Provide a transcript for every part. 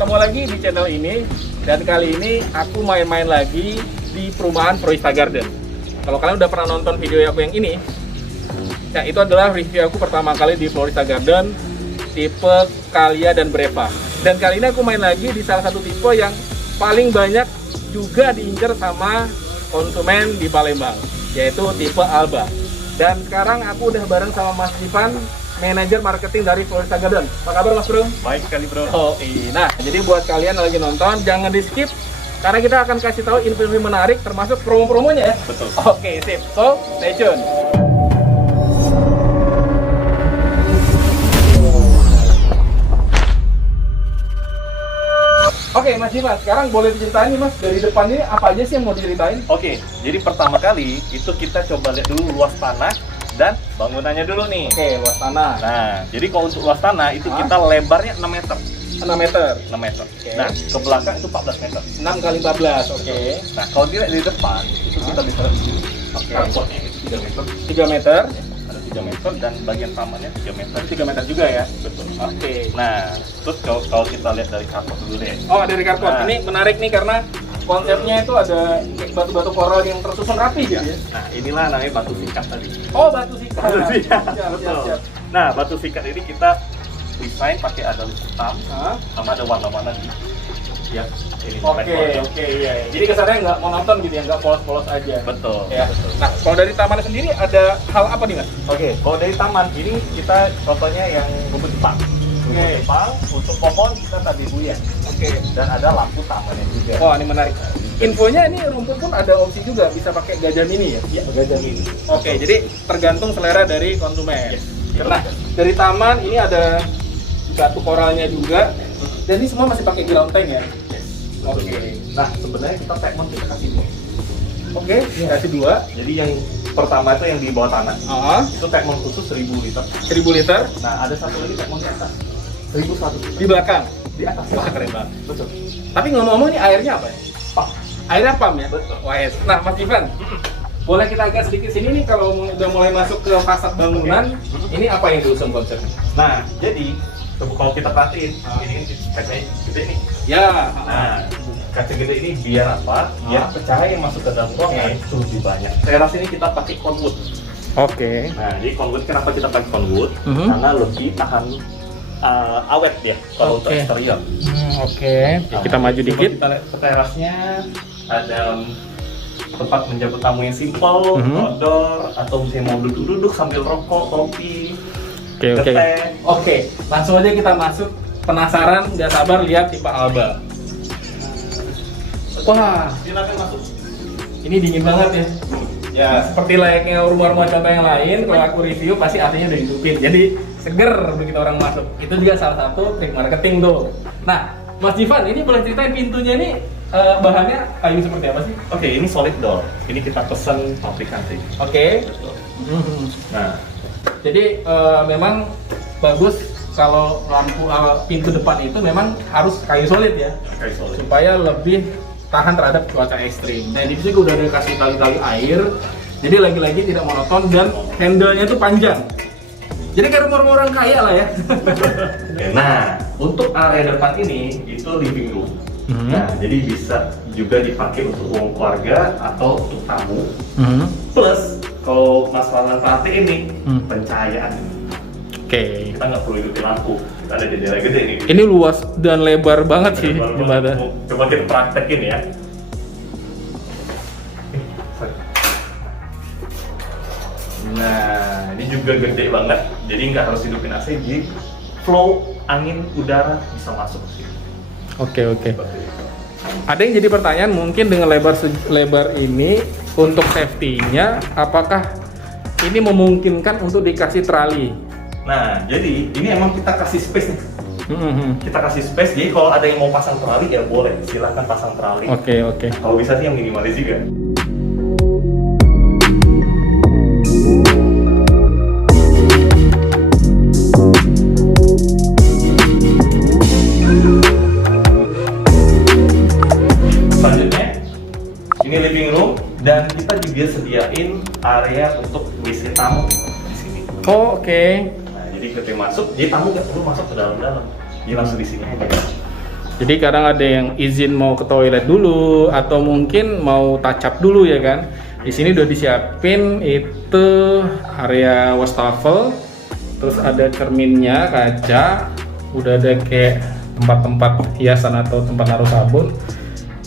ketemu lagi di channel ini. Dan kali ini aku main-main lagi di perumahan Florista Garden. Kalau kalian udah pernah nonton video aku yang ini, ya itu adalah review aku pertama kali di Florista Garden, tipe Calia dan Breva. Dan kali ini aku main lagi di salah satu tipe yang paling banyak juga diincar sama konsumen di Palembang, yaitu tipe Alba. Dan sekarang aku udah bareng sama Mas Ivan, manajer marketing dari Florista Garden. Apa kabar Mas Bro? Baik sekali bro. Oh iya. Nah, jadi buat kalian yang lagi nonton, jangan di skip karena kita akan kasih tahu info-info menarik termasuk promo-promonya ya. Betul. Oke, sip. So, stay tune. Oke, Mas Ivan, sekarang boleh diceritain nih Mas, dari depan ini apa aja sih yang mau diceritain? Oke, jadi pertama kali itu kita coba lihat dulu luas tanah dan bangunannya dulu nih. Oke, luas tanah. Nah, jadi kalau untuk luas tanah itu kita lebarnya 6 meter. 6 meter. 6 meter. Oke. Nah, ke belakang itu 14 meter. 6 kali 14, oke. Nah, kalau dilihat di depan itu kita bisa lihat di sini. Oke. Carportnya ini 3 meter. 3 meter. Ada 3 meter dan bagian tamannya 3 meter. 3 meter juga ya? Betul. Oke. Nah, terus kalau kita lihat dari carport dulu deh. Oh, dari carport. Nah. Ini menarik nih karena konsepnya itu ada batu-batu koral yang tersusun rapi gitu ya. Nah, inilah namanya batu sikat tadi. Oh, batu sikat. Batu sikat. Siap, Betul. siap. Nah, batu sikat ini kita desain pakai ada hitam Hah? sama ada warna-warna di yang ini. Oke, iya. Jadi kesannya nggak monoton gitu ya, nggak polos-polos aja. Betul. Ya. Betul. Nah, kalau dari taman sendiri ada hal apa nih Mas? Oke, kalau dari taman ini kita contohnya yang rumput Jepang. Rumput Oke. Jepang untuk pohon kita tadi buya. Oke. Dan ada lampu tamannya juga. Wah, ini menarik. Infonya ini rumput pun ada opsi juga bisa pakai gajah mini ya? Iya, gajah ini. Oke, jadi tergantung selera dari konsumen. Yes. Nah, dari taman ini ada batu koralnya juga. Dan ini semua masih pakai gilaunteng ya? Yes. Oke. Nah, sebenarnya kita segmen kita kasih dua. Oke, kasih 2. Jadi yang pertama itu yang di bawah tanah. Itu segmen khusus 1000 liter. 1000 liter Nah, ada satu lagi segmen di atas. 1100 liter. di belakang. Di atas. Wah, keren banget. Betul. Tapi ngomong-ngomong ini airnya apa ya? Pak. Airnya pump ya? Betul. Wah, yes. Nah, Mas Ivan, boleh kita agak sedikit sini nih kalau udah mulai masuk ke fasad bangunan, ini apa yang diusung konsepnya? Nah, jadi kalau kita perhatiin, ini kacanya gede nih. Ya. Nah, kaca gede ini biar apa? Biar cahaya yang masuk ke dalam ruangan itu lebih banyak. Teras ini kita pakai conwood. Oke. Nah, jadi conwood kenapa kita pakai conwood? Mhm. Karena lebih tahan awet dia kalau untuk Oke. eksterior. Oke. Nah, Kita maju coba dikit. Kita lihat ke terasnya ada tempat menjemput tamu yang simpel, Mhm. outdoor, atau misalnya mau duduk-duduk sambil rokok, kopi, Oke. teh. Oke, langsung aja kita masuk. Penasaran, nggak sabar lihat tipe Alba. Wah, Silakan masuk. ini dingin banget ya. Ya, seperti layaknya rumah-rumah contoh yang lain, kalau aku review pasti AC-nya udah hidupin. Jadi seger begitu orang masuk. Itu juga salah satu trik marketing tuh. Nah, Mas Ivan, ini boleh ceritain pintunya ini bahannya kayu seperti apa sih? Oke, ini solid door. Ini kita pesan pabrikan sih. Oke. Nah, Jadi memang bagus kalau lampu pintu depan itu memang harus kayu solid ya, kayak solid. supaya lebih tahan terhadap cuaca ekstrim. Dan di sini juga udah ada kasih tali-tali air, jadi lagi-lagi tidak monoton dan handle-nya itu panjang. Jadi kayak rumah-rumah orang kaya lah ya. Oke, nah, untuk area depan ini itu living room. Nah, jadi bisa juga dipakai untuk ruang keluarga atau untuk tamu. Plus, kalau masalah perhatiin nih, pencahayaan. Oke. Kita nggak perlu hidupin lampu. Kita ada jendela gede nih. Ini luas dan lebar banget sih jembatan. Coba kita praktekin ya. Nah, ini juga gede banget. Jadi nggak harus hidupin AC. Jadi flow angin udara bisa masuk ke sini. Oke. Ada yang jadi pertanyaan mungkin dengan lebar ini untuk safety-nya, apakah ini memungkinkan untuk dikasih trali? Nah, jadi ini emang kita kasih space nih. Kita kasih space, jadi kalau ada yang mau pasang trali ya boleh, silahkan pasang trali. Oke. Kalau bisa sih yang minimalis juga. Selanjutnya, ini living room dan kita juga sediain area untuk WC tamu di sini. Oh, oke. Nah, jadi ketika masuk, jadi tamu nggak perlu masuk ke dalam-dalam, dia langsung di sini aja. Jadi kadang ada yang izin mau ke toilet dulu atau mungkin mau touch up dulu ya kan. Di sini udah disiapin itu area wastafel, terus ada cerminnya kaca, udah ada kayak tempat-tempat hiasan atau tempat naruh sabun,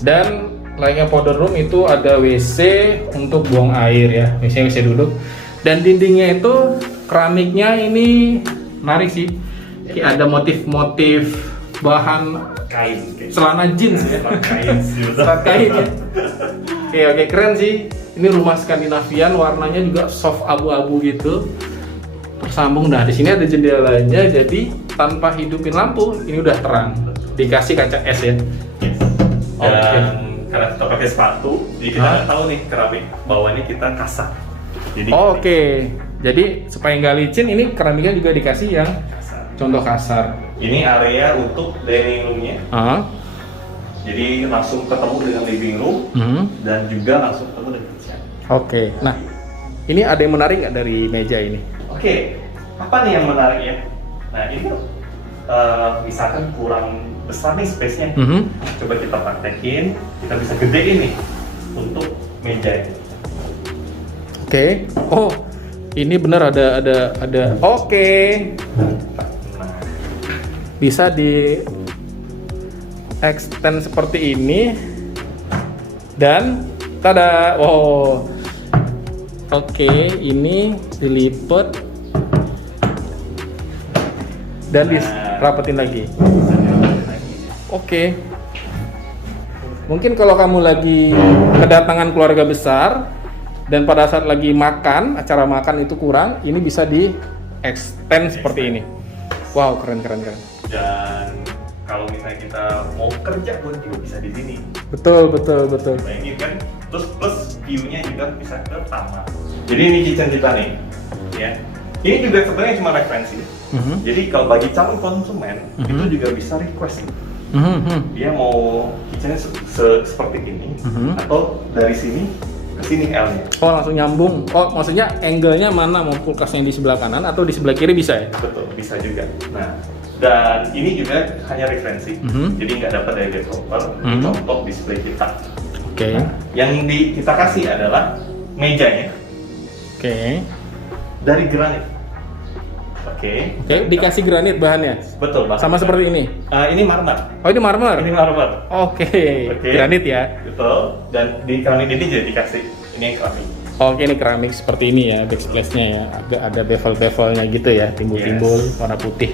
dan layaknya powder room itu ada WC untuk buang air ya, WC duduk, dan dindingnya itu keramiknya ini menarik sih, ada motif-motif bahan Kain. celana jeans ya, Kain. serat kain ya. Oke, keren sih. Ini rumah Skandinavian, warnanya juga soft abu-abu gitu. Tersambung. Nah, di sini ada jendelanya, jadi tanpa hidupin lampu, ini udah terang. Dikasih kaca es ya. Dan karena kita pakai sepatu, jadi kita nggak tahu nih keramik bawahnya kita kasar. Jadi Oke. Jadi supaya nggak licin, ini keramiknya juga dikasih yang kasar. contoh kasar. Ini area untuk dining room-nya. Jadi langsung ketemu dengan living room dan juga langsung ketemu dengan kitchen. Oke. Nah, ini ada yang menarik nggak dari meja ini? Oke, apa nih yang menarik ya? Nah ini misalkan kurang besar nih space-nya, coba kita praktekin, kita bisa gedein nih untuk meja ini. Oke. Oh, ini benar ada. Oke. Nah, Bisa di extend seperti ini dan tada. Wow. Oke, ini dilipat dan dirapetin lagi. bisa dilakukan lagi. Oke. Mungkin kalau kamu lagi kedatangan keluarga besar dan pada saat lagi makan, acara makan itu kurang, ini bisa di extend seperti ini. Wow, keren. Dan kalau misalnya kita mau kerja pun juga bisa di sini. Betul. Bayangin kan, terus plus view-nya juga bisa ke taman. Jadi ini kitchen kita nih, ya. Ini juga sebenarnya cuma referensi. Jadi kalau bagi calon konsumen itu juga bisa request. Dia mau kitchennya seperti ini, atau dari sini ke sini L-nya. Oh, langsung nyambung. Oh, maksudnya angle-nya mana? Mau kulkasnya di sebelah kanan atau di sebelah kiri bisa ya? Betul, bisa juga. Nah, dan ini juga hanya referensi, jadi nggak dapat dari developer. Ini contoh display kita. Oke. Nah, yang kita kasih adalah mejanya Oke. dari granit. Oke. Dikasih granit bahannya. Betul, Pak. Sama seperti ini. Ini marmer. Oh, ini marmer. Ini marmer. Oke. Granit ya. Betul. Dan di keramik ini jadi dikasih ini yang keramik. Oke, ini keramik seperti ini ya, backsplash-nya ya. Ada bevel-bevelnya gitu ya, timbul-timbul warna putih.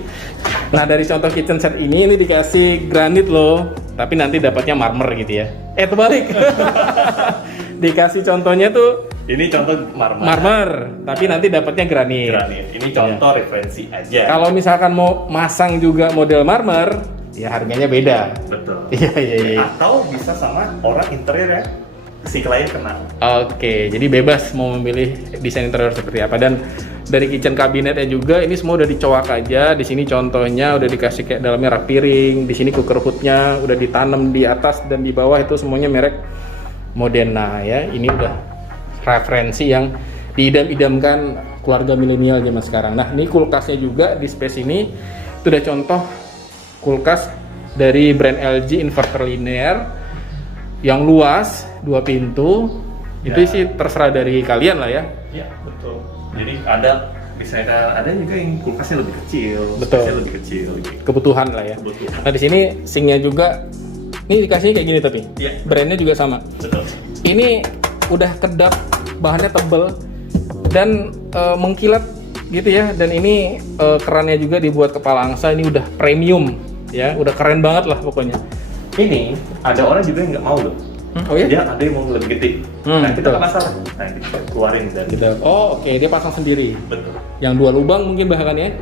Nah, dari contoh kitchen set ini dikasih granit loh, tapi nanti dapatnya marmer gitu ya. Terbalik. Dikasih contohnya tuh Ini contoh marmer. marmer, tapi nanti dapatnya granit. Granit. Ini contoh referensi aja. Kalau misalkan mau masang juga model marmer, ya harganya beda. Betul. Iya. Atau bisa sama orang interior ya, si klien kenal. Oke, jadi bebas mau memilih desain interior seperti apa, dan dari kitchen kabinetnya juga ini semua udah dicowak aja. Di sini contohnya udah dikasih kayak dalamnya rak piring, di sini cooker hoodnya udah ditanam di atas dan di bawah itu semuanya merek Modena ya. Ini udah referensi yang diidam-idamkan keluarga milenial zaman sekarang. Nah, ini kulkasnya juga di space ini itu udah contoh kulkas dari brand LG inverter linear yang luas, 2 pintu. Itu sih terserah dari kalian lah ya. Iya, betul. Jadi ada misalnya ada juga yang kulkasnya lebih kecil, Betul. space-nya lebih kecil gitu. Kebutuhan lah ya. Kebutuhan. Nah, di sini sinknya juga ini dikasih kayak gini tapi Iya. brandnya juga sama. Betul. Ini udah kedap, bahannya tebel dan mengkilat gitu ya. Dan ini kerannya juga dibuat kepala angsa, ini udah premium ya, udah keren banget lah pokoknya. Ini ada orang juga yang nggak mau loh. Oh ya? Dia ada yang mau lebih gede. Nah, kita betul. penasaran. Nah, kita keluarin dari Gitu. Oh oke, dia pasang sendiri. betul. Yang 2 lubang mungkin bahkan ya.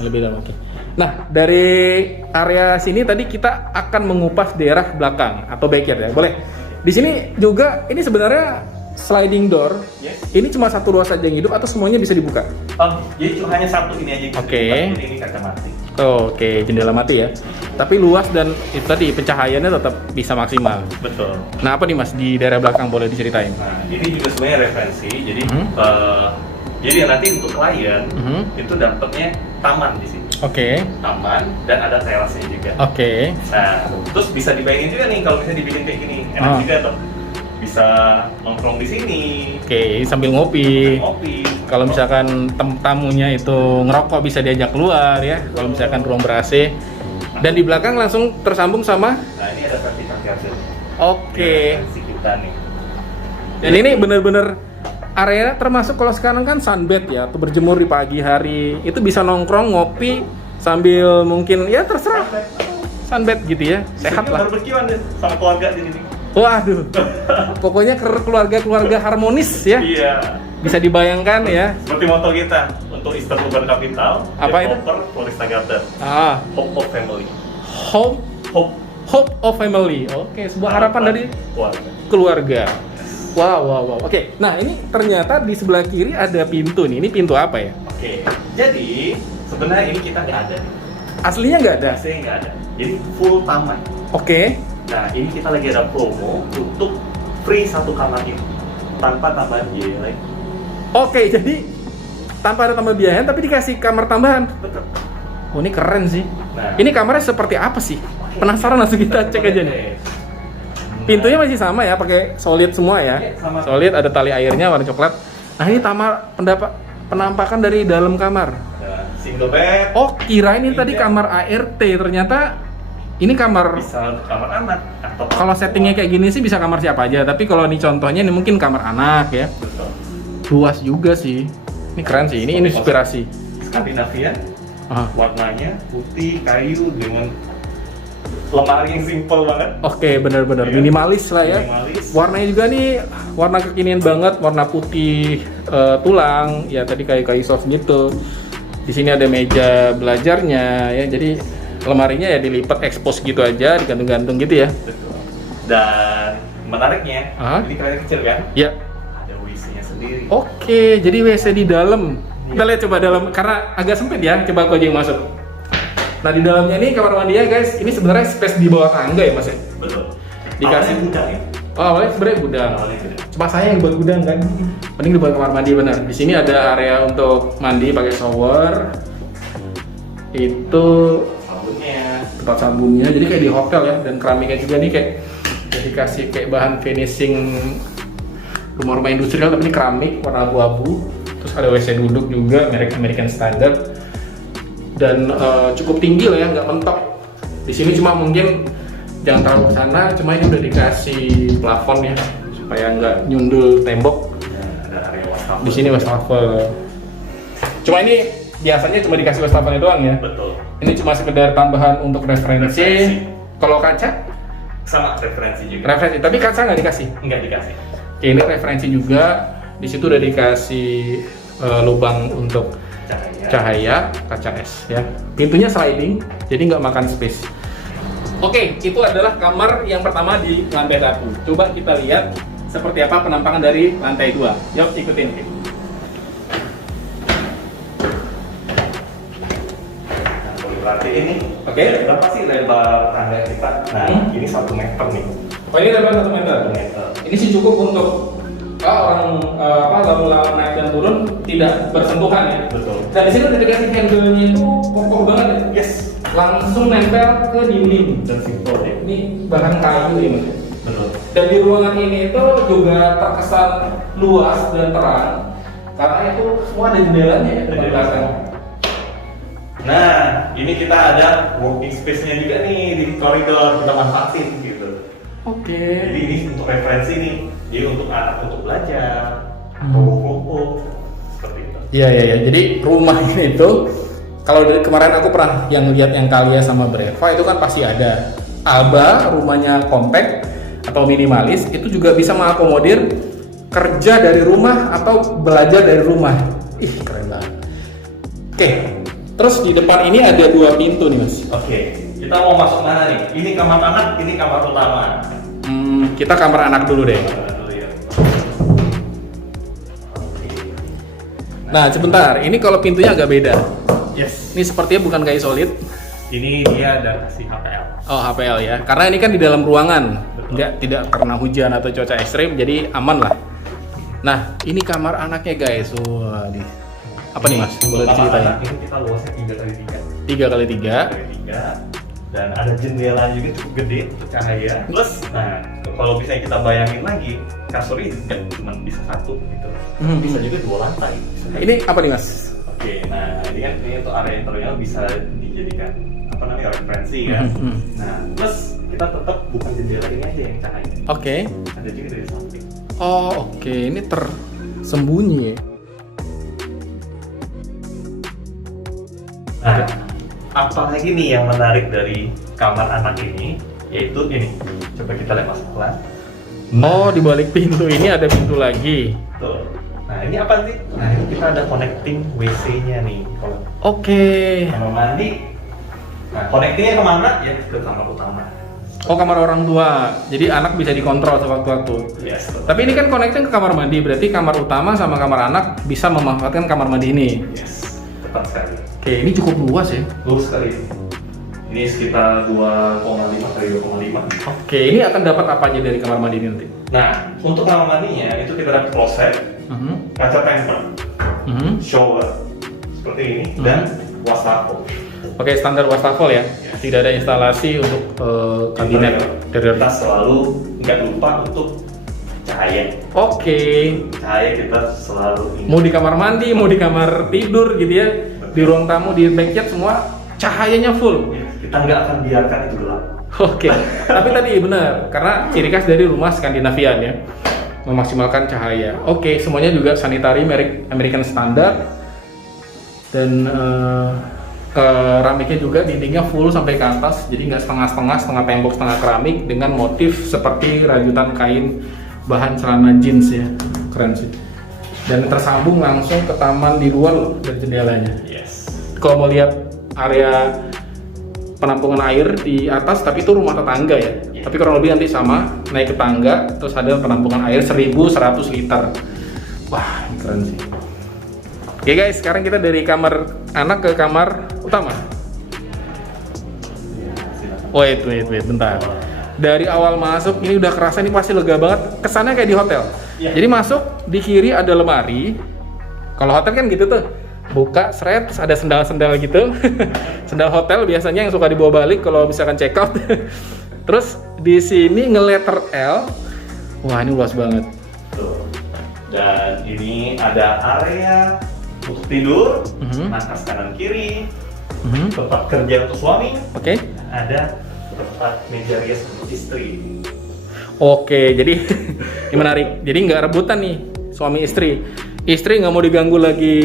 Yang lebih dalam, oke. Nah, dari area sini tadi kita akan mengupas daerah belakang atau backyard ya. Boleh. Di sini juga ini sebenarnya sliding door. Yes. Ini cuma satu ruas saja yang hidup atau semuanya bisa dibuka? Jadi cuma hanya satu ini aja yang bisa Oke. dibuka. Ini kaca mati. Oke, jendela mati ya. Tapi luas dan itu tadi pencahayaannya tetap bisa maksimal. Betul. Nah, apa nih Mas di daerah belakang boleh diceritain? Nah, ini juga sebenarnya referensi. Jadi jadi nanti untuk klien itu dapatnya taman di sini. Oke. Taman, dan ada terasnya juga. Oke. Nah, terus bisa dibayangin juga nih kalau misalnya dibikin kayak gini, enak juga tuh. Bisa nongkrong di sini. Oke, sambil ngopi. Ngopi. Kalau misalkan tamunya itu ngerokok bisa diajak keluar ya. Kalau misalkan ruang ber-AC. Dan di belakang langsung tersambung sama. Nah, ini ada versi garden. Oke. Versi kita nih. Dan ini bener-bener area termasuk kalau sekarang kan sunbed ya, atau berjemur di pagi hari. Itu bisa nongkrong, ngopi sambil mungkin ya terserah. Sunbed gitu ya, sehat lah. Barbekyuan deh sama keluarga di sini. Waduh. Pokoknya keluarga-keluarga harmonis ya. Iya. Bisa dibayangkan ya. Seperti moto kita untuk Eastern Urban Capital, Apa itu? Developer Florista Garden. Hope of Family. Hope of Family. Oke, sebuah harapan dari keluarga. Wow. Oke, nah ini ternyata di sebelah kiri ada pintu nih. Ini pintu apa ya? Oke, jadi sebenarnya ini kita nggak ada. Aslinya nggak ada? Aslinya nggak ada. Jadi full taman. Oke. Nah, ini kita lagi ada promo untuk free satu kamar ini tanpa tambahan biaya lagi. Oke, jadi tanpa ada tambah biaya tapi dikasih kamar tambahan. Betul. Oh, ini keren sih. Nah, ini kamarnya seperti apa sih? Penasaran, langsung kita cek aja nih. Pintunya masih sama ya, pakai solid semua ya. Sama. Solid, ada tali airnya warna coklat. Nah, ini penampakan dari dalam kamar. Single bed. Oh, kirain ini tadi kamar ART, ternyata ini kamar. Bisa untuk kamar anak atau Kalau settingnya kayak gini sih bisa kamar siapa aja, tapi kalau ini contohnya ini mungkin kamar anak ya. Betul. Luas juga sih. Ini keren sih, ini inspirasi. Skandinavia. Ah. Warnanya putih kayu dengan lemari yang simple banget. Oke, benar-benar Iya. minimalis lah ya. Minimalis. Warnanya juga nih warna kekinian banget, warna putih tulang ya, tadi kayu-kayu soft gitu. Di sini ada meja belajarnya ya, jadi lemarinya ya dilipat expose gitu aja, digantung-gantung gitu ya. Betul. Dan menariknya, ini kalian kecil kan? Ya. Ada WC-nya sendiri. Oke, jadi WC di dalam. Kita lihat coba dalam, karena agak sempit ya. Coba aku aja yang masuk. Nah, di dalamnya ini kamar mandinya guys, ini sebenarnya space di bawah tangga ya mas ya? Betul. Dikasih Awalnya gudang ya? Oh, awalnya sebenarnya gudang. Awalnya gudang. Cuma saya yang buat gudang kan. Mending dibuat kamar mandi benar. Di sini ada area untuk mandi pakai shower. Itu Sabunnya. tempat sabunnya. Jadi kayak di hotel ya, dan keramiknya juga nih kayak dikasih kayak bahan finishing rumah-rumah industrial, tapi ini keramik warna abu-abu. Terus ada WC duduk juga merek American Standard. Dan cukup tinggi lah ya, nggak mentok. Di sini cuma mungkin jangan terlalu ke sana, cuma ini udah dikasih plafon ya supaya nggak nyundul tembok. Ada area wastafel. Di sini wastafel. Cuma ini biasanya cuma dikasih wastafelnya doang ya. Betul. Ini cuma sekedar tambahan untuk referensi. Kalau kaca? Sama referensi juga. Referensi, tapi kaca nggak dikasih. Nggak dikasih. Oke, ini referensi juga. Di situ udah dikasih lubang untuk cahaya kaca es ya. Pintunya sliding, jadi nggak makan space. Oke, itu adalah kamar yang pertama di lantai 1. Coba kita lihat seperti apa penampakan dari lantai 2. Yuk, ikutin. Nah, boleh berarti ini. Oke. Berapa sih lebar tangga kita? Nah, ini 1 meter nih. Oh, ini lebar 1 meter. 1 meter. Ini sih cukup untuk orang lalu-lalang naik dan turun tidak bersentuhan ya. Betul. Dan di sini udah dikasih handle-nya itu kokoh banget ya. Yes. Langsung nempel ke dinding. Dan simple ya. Ini bahan kayu ini. Betul. Dan di ruangan ini itu juga terkesan luas dan terang karena itu semua ada jendelanya ya di belakang. Nah, ini kita ada working space-nya juga nih di koridor, kita manfaatin gitu. Oke. Jadi ini untuk referensi nih, jadi untuk anak untuk belajar, atau seperti itu. Iya. Jadi rumah ini itu kalau dari kemarin aku pernah yang lihat yang Kalia sama Breva itu kan pasti ada. Alba rumahnya compact atau minimalis itu juga bisa mengakomodir kerja dari rumah atau belajar dari rumah. Ih, keren banget. Oke. Terus di depan ini ada 2 pintu nih mas. Oke, kita mau masuk mana nih? Ini kamar anak, ini kamar utama. Kita kamar anak dulu deh. Nah sebentar, ini kalau pintunya agak beda. Yes. Ini sepertinya bukan kayu solid. Ini dia ada si HPL. Oh HPL ya, karena ini kan di dalam ruangan. Betul. Tidak karena hujan atau cuaca ekstrim, jadi aman lah. Nah ini kamar anaknya guys. Wah, Apa nih Mas? Boleh diceritain? Ini kita luasnya 3x3. 3x3. 3x3. Dan ada jendela juga cukup gede untuk cahaya. Plus, nah kalau misalnya kita bayangin lagi, kasur ini nggak cuma bisa satu gitu. Bisa juga 2 lantai. Ini apa nih Mas? Oke, nah ini kan ini untuk area interiornya bisa dijadikan apa namanya referensi ya. Nah, plus kita tetap bukan jendela ini aja yang cahaya. Oke. Ada juga dari samping. Oh oke, ini tersembunyi ya. Nah, apalagi nih yang menarik dari kamar anak ini, yaitu ini. Coba kita lihat masuk pelan. Oh, di balik pintu ini ada pintu lagi. Tuh. Nah, ini apa sih? Nah, ini kita ada connecting WC-nya nih. Kalau Oke. kamar mandi, nah connectingnya kemana? Ya ke kamar utama. Oh, kamar orang tua. Jadi anak bisa dikontrol sewaktu-waktu. Yes. Betul. Tapi ini kan connecting ke kamar mandi, berarti kamar utama sama kamar anak bisa memanfaatkan kamar mandi ini. Yes. Tepat sekali. Oke, ini cukup luas ya. Luas sekali. Ini sekitar 2,5 kali 2,5. Oke, ini akan dapat apa aja dari kamar mandi ini nanti? Nah, untuk kamar mandinya itu kita ada kloset, kaca temper, shower seperti ini, dan wastafel. Oke, standar wastafel ya. Tidak ada instalasi untuk kabinet interior. Kita selalu nggak lupa untuk cahaya. Oke. Cahaya kita selalu ini. Mau di kamar mandi, mau di kamar tidur gitu ya, di ruang tamu, di backyard semua cahayanya full. Kita nggak akan biarkan itu gelap. Oke, tapi tadi benar, karena ciri khas dari rumah Skandinavian ya, memaksimalkan cahaya. Oke, semuanya juga sanitary merek American Standard, dan keramiknya juga dindingnya full sampai ke atas, jadi nggak setengah-setengah, setengah tembok, setengah keramik, dengan motif seperti rajutan kain bahan celana jeans ya, keren sih. Dan tersambung langsung ke taman di luar loh, dari jendelanya. Yes. Kalau mau lihat area penampungan air di atas, tapi itu rumah tetangga ya. Tapi kurang lebih nanti sama, naik ke tangga, terus ada penampungan air 1.100 liter. Wah, ini keren sih. Oke guys, sekarang kita dari kamar anak ke kamar utama. Wait, bentar. Dari awal masuk, ini udah kerasa, ini pasti lega banget. Kesannya kayak di hotel. Jadi masuk, di kiri ada lemari. Kalau hotel kan gitu tuh, buka, seret, terus ada sendal-sendal gitu. Sendal hotel biasanya yang suka dibawa balik kalau misalkan check out. Terus di sini ngeletter L. Wah, ini luas banget. Tuh. Dan ini ada area untuk tidur, nangkas kanan kiri, tempat kerja untuk suami. Oke. Ada tempat meja rias untuk istri. Oke, jadi ini menarik. Jadi nggak rebutan nih suami istri. Istri nggak mau diganggu lagi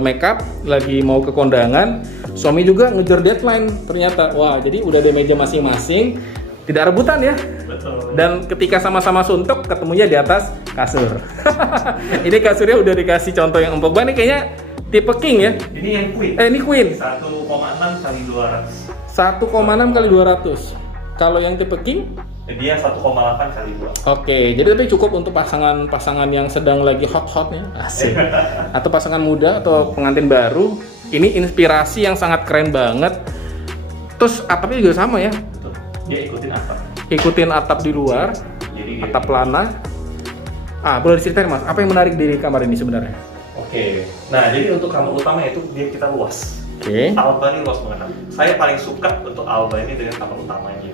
make up, lagi mau ke kondangan. Suami juga ngejar deadline ternyata. Wah, jadi udah ada meja masing-masing, tidak rebutan ya. Betul. Dan ketika sama-sama suntuk, ketemunya di atas kasur. Ini kasurnya udah dikasih contoh yang empuk banget. Ini kayaknya tipe king ya. Ini yang queen. Ini queen. 1,6 kali 200. 1,6 kali 200. Kalau yang tipe king? Dia 1,8 kali 2. Oke, jadi tapi cukup untuk pasangan-pasangan yang sedang lagi hot-hotnya, asik. Atau pasangan muda atau pengantin baru. Ini inspirasi yang sangat keren banget. Terus atapnya juga sama ya? Betul. Dia ikutin atap. Ikutin atap di luar, Jadi atap lana. Boleh diceritain Mas, apa yang menarik dari kamar ini sebenarnya? Oke. Nah, jadi untuk kamar utama itu dia kita luas. Oke. Alba ini luas banget. Saya paling suka untuk Alba ini dengan kamar utamanya.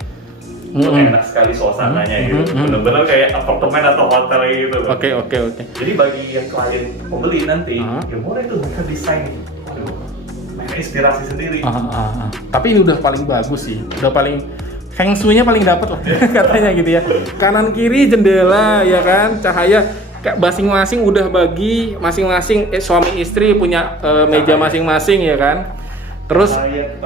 Itu enak sekali suasananya gitu. Bener-bener kayak apartemen atau hotel gitu. Oke. Jadi bagi yang klien pembeli nanti, ya boleh tuh mereka desain. Waduh, mereka inspirasi sendiri. Tapi ini udah paling bagus sih, udah paling feng shui-nya paling dapet lah katanya gitu ya. Kanan kiri jendela ya kan, cahaya masing-masing udah bagi masing-masing suami istri punya meja masing-masing ya kan. Terus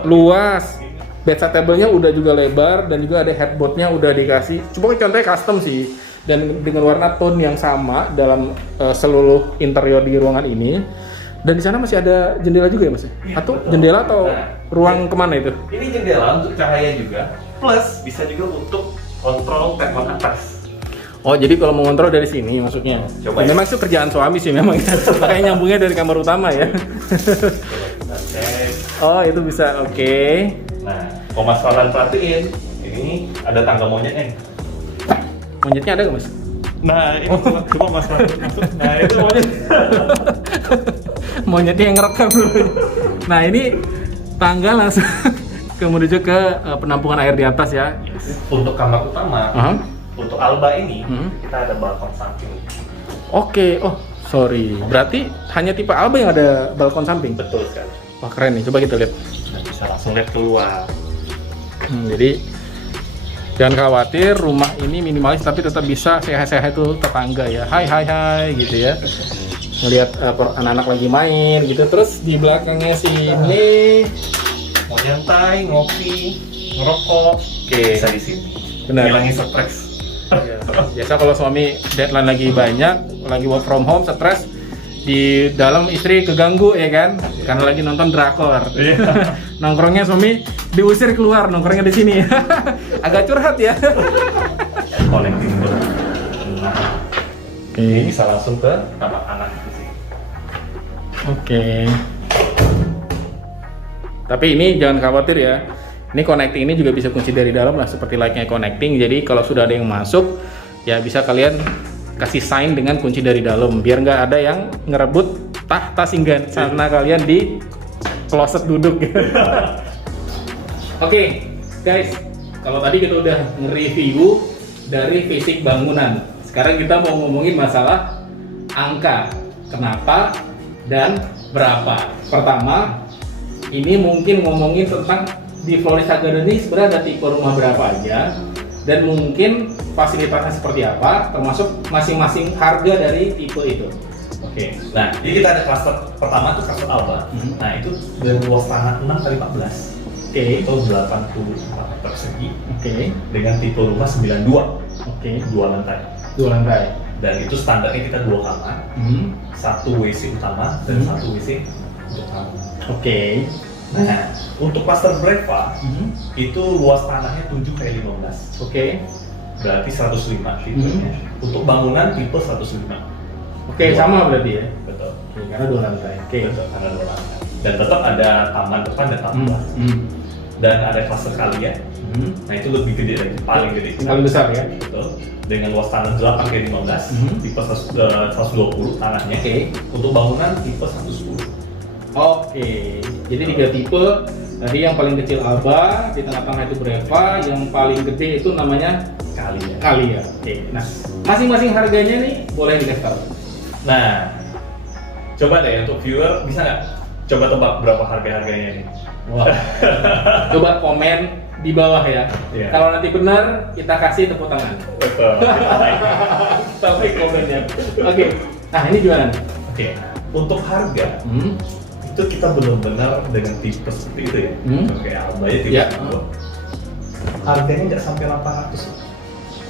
luas, bedside table-nya udah juga lebar dan juga ada headboard-nya udah dikasih. Coba contohnya custom sih, dan dengan warna tone yang sama dalam seluruh interior di ruangan ini. Dan di sana masih ada jendela juga ya Mas? Atau betul. Jendela atau ruang kemana itu? Ini jendela untuk cahaya juga, plus bisa juga untuk kontrol tembok atas. Oh, jadi kalau mau ngontrol dari sini maksudnya? Coba memang itu kerjaan suami sih memang. Makanya nyambungnya dari kamar utama ya. Oh, itu bisa, oke. Nah, kalau Mas Farhan perhatiin, ini ada tangga monyetnya. Monyetnya ada nggak Mas? Nah, ini coba Mas masuk. Nah, itu monyet. Monyetnya yang ngerekam dulu. Nah, ini tangga langsung menuju ke penampungan air di atas ya. Untuk kamar utama, untuk Alba ini kita ada balkon samping. Oke, oh sorry. Berarti hanya tipe Alba yang ada balkon samping? Betul sekali. Wah keren nih, coba kita lihat. Nah, bisa langsung lihat keluar. Jadi jangan khawatir, rumah ini minimalis tapi tetap bisa sehat-sehat tuh tetangga ya. Hai hai hai gitu ya. Ngelihat anak-anak lagi main gitu. Terus di belakangnya sini Mau nyantai, ngopi, ngerokok, bisa di sini. Benar. Hilangin stres. Ya, biasa kalau suami deadline lagi banyak, lagi work from home, stres, di dalam istri keganggu ya kan, karena lagi nonton drakor. Nongkrongnya suami diusir keluar, nongkrongnya di sini. Agak curhat ya. Connecting dulu. Nah, ini bisa langsung ke kamar anak di sini. Oke. Tapi ini jangan khawatir ya. Ini connecting ini juga bisa kunci dari dalam lah, seperti layaknya connecting. Jadi kalau sudah ada yang masuk, ya bisa kalian kasih sign dengan kunci dari dalam, biar nggak ada yang ngerebut tahta singgah sana kalian di kloset duduk. Oke, guys, kalau tadi kita udah nge-review dari fisik bangunan. Sekarang kita mau ngomongin masalah angka, kenapa dan berapa. Pertama, ini mungkin ngomongin tentang di Florista Garden ini sebenarnya ada tipe rumah berapa aja, dan mungkin fasilitasnya seperti apa, termasuk masing-masing harga dari tipe itu. Oke, nah jadi kita ada klaster pertama tuh klaster Alba. Nah itu dengan luas tanah 6x14. Oke. Itu 84 meter persegi. Oke. Dengan tipe rumah 92. Oke. 2 lantai. 2 lantai. Dan itu standarnya kita 2 kamar, 1 WC utama dan 1 WC untuk tamu. Oke. Nah, untuk master breakfast itu luas tanahnya 7x15. Oke. Berarti 105 tipenya. Untuk bangunan tipe 105. Oke, sama berarti ya. Betul. Oke, karena 2 lantai. Oke. Betul, karena 2 lantai. Dan tetap ada taman depan dan taman belakang. Dan ada klaster kalian. Nah, itu lebih gede lagi, paling gede. Paling besar ya. Betul. Dengan luas tanah 8x15, tipe 120 tanahnya. Oke. Untuk bangunan tipe 110. Oke, jadi 3 tipe. Tadi yang paling kecil Alba, di tengah-tengah itu Breva, yang paling gede itu namanya Kalia. Oke, nah masing-masing harganya nih boleh dikasih tahu. Nah, coba deh untuk viewer bisa nggak coba tebak berapa harganya nih? Wah. Coba komen di bawah ya. Iya. Kalau nanti benar, kita kasih tepuk tangan. Betul. Kita like komennya. Oke, nah ini gimana? Oke, untuk harga itu kita benar-benar dengan tipe seperti itu ya. Kayak Alba ya tipe itu. Harganya nggak sampai 800.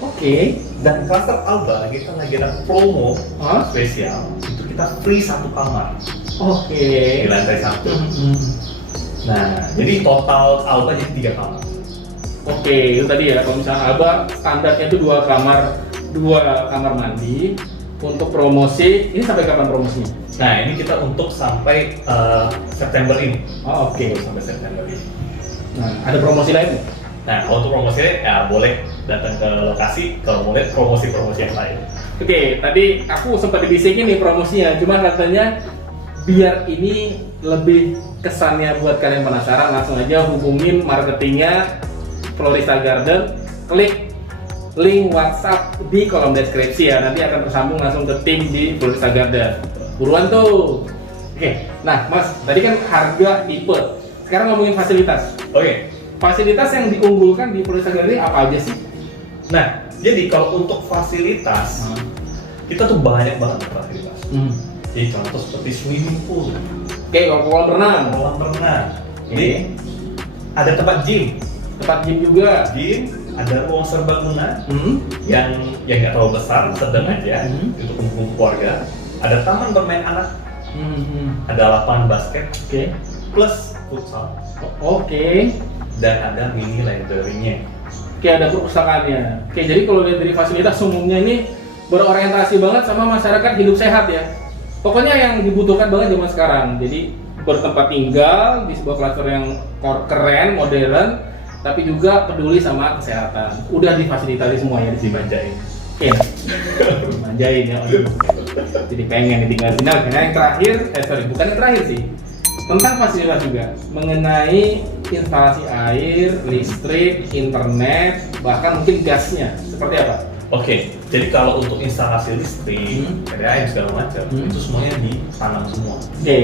Oke. Dan klaster Alba kita lagi ada promo spesial, itu kita free 1 kamar. Oke. Di lantai 1. Nah, jadi total Alba jadi 3 kamar. Oke, itu tadi ya. Kalau misalnya Alba standarnya itu 2 kamar mandi. Untuk promosi, ini sampai kapan promosinya? Nah, ini kita untuk sampai September ini. Oh, oke. Sampai September ini. Nah, ada promosi lain? Nah, kalau untuk promosinya ya boleh datang ke lokasi kalau mau lihat promosi-promosi yang lain. Oke, tadi aku sempat dibisikin nih promosinya, cuma katanya biar ini lebih kesannya buat kalian penasaran, langsung aja hubungin marketingnya Florista Garden, klik link WhatsApp di kolom deskripsi ya, nanti akan tersambung langsung ke tim di Florista Garden. Buruan tuh. Oke, nah Mas, tadi kan harga tipe. Sekarang ngomongin fasilitas. Oke. Fasilitas yang diunggulkan di Florista Garden ini apa aja sih? Nah, jadi kalau untuk fasilitas, kita tuh banyak banget fasilitas. Jadi contoh seperti swimming pool. Oke, kolam renang. Kolam renang. Jadi ada tempat gym. Tempat gym juga. Gym, ada ruang serbaguna yang nggak terlalu besar, sedang aja untuk kumpul keluarga. Ada taman bermain anak. Ada lapangan basket. Plus futsal. Oke. Dan ada mini library-nya. Oke, ada perpustakaannya. Oke, jadi kalau lihat dari fasilitas umumnya ini berorientasi banget sama masyarakat hidup sehat ya. Pokoknya yang dibutuhkan banget zaman sekarang. Jadi bertempat tinggal di sebuah klaster yang keren, modern, tapi juga peduli sama kesehatan. Udah difasilitasi semuanya, dimanjain. Oke, manjain ya, aduh. Jadi pengen ditinggal. Nah, yang terakhir, bukan yang terakhir sih, tentang fasilitas juga, mengenai instalasi air, listrik, internet, bahkan mungkin gasnya, seperti apa? Oke, jadi kalau untuk instalasi listrik, PDAM segala macam, itu semuanya ditanam semua. Oke,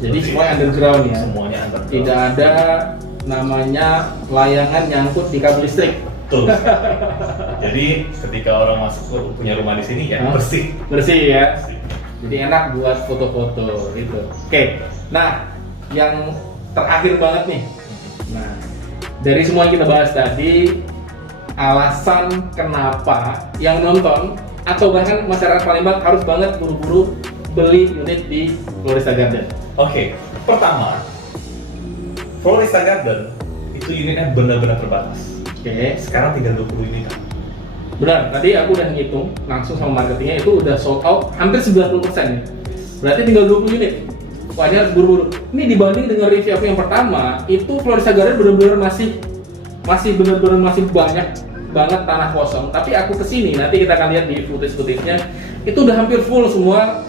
jadi semuanya underground ya? Semuanya underground. Tidak ada namanya layangan nyangkut di kabel listrik. Betul. Jadi ketika orang masuk punya rumah di sini ya bersih. Bersih ya. Jadi enak buat foto-foto itu. Oke. Nah, yang terakhir banget nih. Nah, dari semua yang kita bahas tadi, alasan kenapa yang nonton atau bahkan masyarakat Palembang harus banget buru-buru beli unit di Florista Garden. Oke, pertama, Florista Garden itu unitnya benar-benar terbatas. Oke. Sekarang tinggal 20 unit. Benar, tadi aku udah ngitung langsung sama marketingnya itu udah sold out hampir 90% ya. Berarti tinggal 20 unit. Pokoknya harus buru-buru. Ini dibanding dengan review aku yang pertama, itu Florista Garden benar-benar masih benar-benar masih banyak banget tanah kosong. Tapi aku kesini, nanti kita akan lihat di footage-nya, itu udah hampir full semua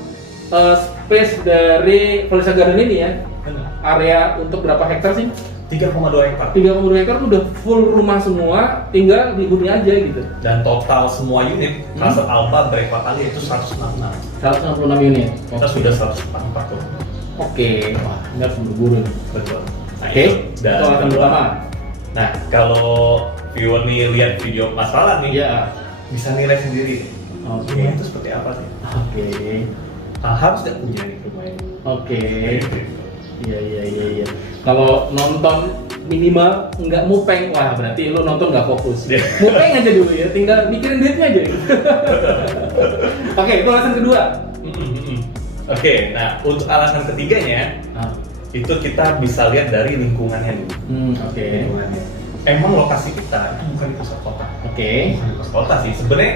space dari Florista Garden ini ya. Benar. Area untuk berapa hektar sih? 3,2 hektar. 3,2 hektar itu udah full rumah semua, tinggal dihuni aja gitu. Dan total semua unit, Kasat Alba berapa kali itu 166. 166 unit. Kita sudah 144 tuh. Oke, wah, ini harus buru-buru nih. Betul. Nah, Oke, dan itu alasan pertama. Nah, kalau viewer nih lihat video Mas Falan nih, Iya. bisa nilai sendiri. Oke. Ini itu seperti apa sih? Oke. Harus nggak punya nih rumah ini. Oke. Iya. Kalau nonton minimal nggak mupeng, wah berarti lu nonton nggak fokus. Mupeng aja dulu ya, tinggal mikirin duitnya aja. Oke, itu alasan kedua. Oke, nah untuk alasan ketiganya, itu kita bisa lihat dari lingkungannya dulu. Oke. Lingkungannya. Emang lokasi kita itu bukan di pusat kota. Oke. Bukan di pusat kota sih, sebenarnya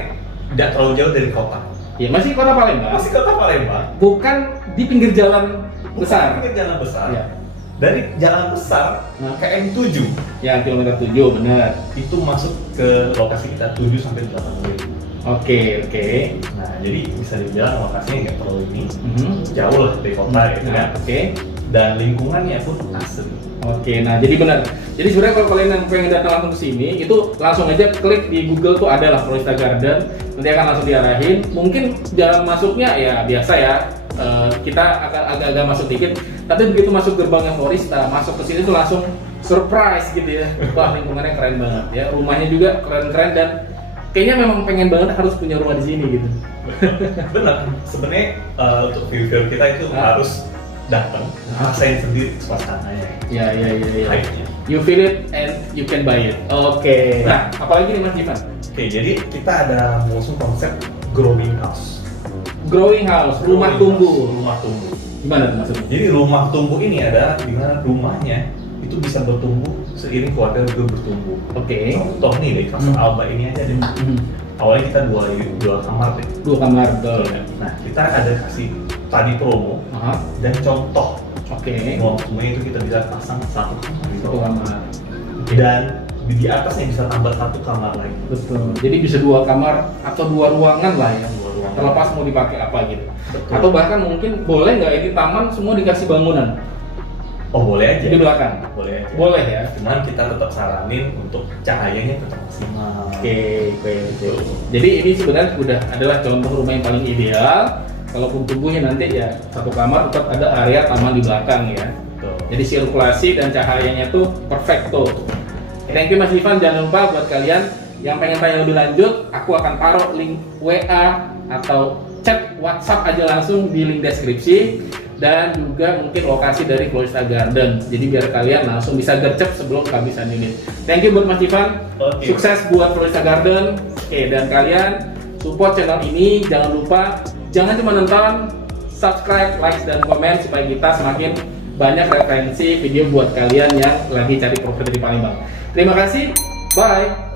tidak terlalu jauh dari kota. Ya masih kota Palembang. Masih kota Palembang. Bukan di pinggir jalan besar. Bukan jalan besar. Ya. Dari jalan besar KM7 Ya, kilometer 7 benar. itu masuk ke lokasi kita 7 sampai 8 menit. Oke. Nah, jadi bisa dibilang lokasinya nggak terlalu ini, jauh lah dari kota gitu kan. Oke. Dan lingkungannya pun asri. Oke, nah jadi benar. Jadi sebenarnya kalau kalian yang pengen datang langsung ke sini, itu langsung aja klik di Google tuh ada lah Florista Garden. Nanti akan langsung diarahin. Mungkin jalan masuknya ya biasa ya. Kita akan agak-agak masuk dikit. Tapi begitu masuk gerbangnya Florista, masuk ke sini tuh langsung surprise gitu ya. Wah, lingkungannya keren banget ya. Rumahnya juga keren-keren dan kayaknya memang pengen banget harus punya rumah di sini gitu. Benar. Sebenarnya untuk viewer kita itu harus datang, rasain sendiri suasananya. Ya. Hype-nya. You feel it and you can buy it. Oke. Nah, apalagi nih Mas Ivan? Oke, jadi kita ada mengusung konsep growing house. Growing house, rumah tumbuh. Rumah tumbuh. Gimana tuh maksudnya? Jadi rumah tumbuh ini adalah di mana rumahnya itu bisa bertumbuh seiring keluarga juga bertumbuh. Oke. Contoh nih deh, Kasat Alba ini aja deh. Awalnya kita dua kamar deh. 2 kamar betul. Nah, kita ada kasih tadi promo dan contoh. Oke. Uang semuanya itu kita bisa pasang 1 kamar di 1 bawah. kamar. Dan di atasnya bisa tambah 1 kamar lagi. Betul. Jadi bisa 2 kamar atau 2 ruangan lah ya. 2 ruangan. Terlepas mau dipakai apa gitu. Betul. Atau bahkan mungkin boleh nggak ini taman semua dikasih bangunan Oh, boleh aja. di belakang? Boleh aja. Boleh ya. Cuman kita tetap saranin untuk cahayanya tetap maksimal. Oke. Jadi ini sebenarnya udah adalah contoh rumah yang paling ideal. Kalaupun tumbuhnya nanti ya 1 kamar tetap ada area taman di belakang ya. Betul. Jadi sirkulasi dan cahayanya tuh perfect tuh. Thank you Mas Ivan, jangan lupa buat kalian yang pengen tanya lebih lanjut, aku akan taruh link WA atau chat WhatsApp aja langsung di link deskripsi dan juga mungkin lokasi dari Florista Garden. Jadi biar kalian langsung bisa gercep sebelum kehabisan unit. Thank you buat Mas Ivan. Oke. Sukses buat Florista Garden. Oke, dan kalian support channel ini, jangan lupa jangan cuma nonton, subscribe, like dan komen supaya kita semakin banyak referensi video buat kalian yang lagi cari properti di Palembang. Terima kasih. Bye.